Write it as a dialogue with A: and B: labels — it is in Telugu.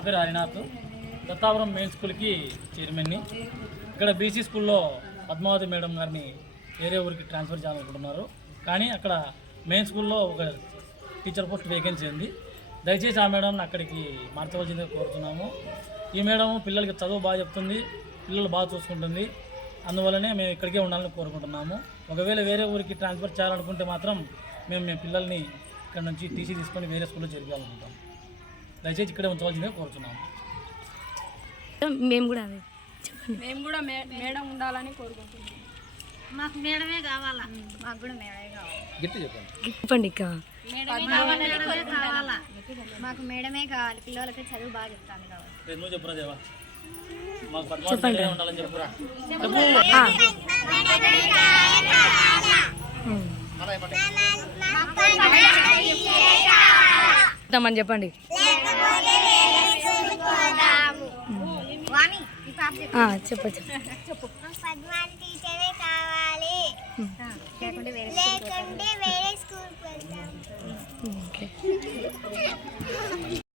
A: పేరు హరినాథ్. దత్తాపురం మెయిన్ స్కూల్కి చైర్మన్ని. ఇక్కడ బీసీ స్కూల్లో పద్మావతి మేడం గారిని వేరే ఊరికి ట్రాన్స్ఫర్ చేయాలనుకుంటున్నారు. కానీ అక్కడ మెయిన్ స్కూల్లో ఒక టీచర్ పోస్ట్ వేకెన్సీ ఉంది. దయచేసి ఆ మేడం అక్కడికి మార్చవలసిందిగా కోరుతున్నాము. ఈ మేడం పిల్లలకి చదువు బాగా చెప్తుంది, పిల్లలు బాగా చూసుకుంటుంది. అందువల్లనే మేము ఇక్కడికే ఉండాలని కోరుకుంటున్నాము. ఒకవేళ వేరే ఊరికి ట్రాన్స్ఫర్ చేయాలనుకుంటే మాత్రం మేము పిల్లల్ని ఇక్కడ నుంచి టీసీ తీసుకొని వేరే స్కూల్లో చేర్పాలనుకుంటాం. దయచేసి ఇక్కడే ఉంచవలసిందిగా కోరుతున్నాము.
B: మేము కూడా
C: మేడం ఉండాలని కోరుకుంటున్నాం.
D: మాకు మేడమే కావాలా, మాకు కూడా మేడమే కావాలి.
B: చెప్పండి
D: కావాలా, మాకు మేడమే కావాలి. పిల్లలకి చదువు బాగా చెప్తాను కావాలి.
A: నువ్వు చెప్పురా దేవా, మాకు పద్మావతి ఉండాలని చెప్పురా.
B: చెప్పండి. చెప్పచ్చు.
D: పద్మావతి టీచరే కావాలి, లేకుంటే వేరే స్కూల్కి వెళ్తాం.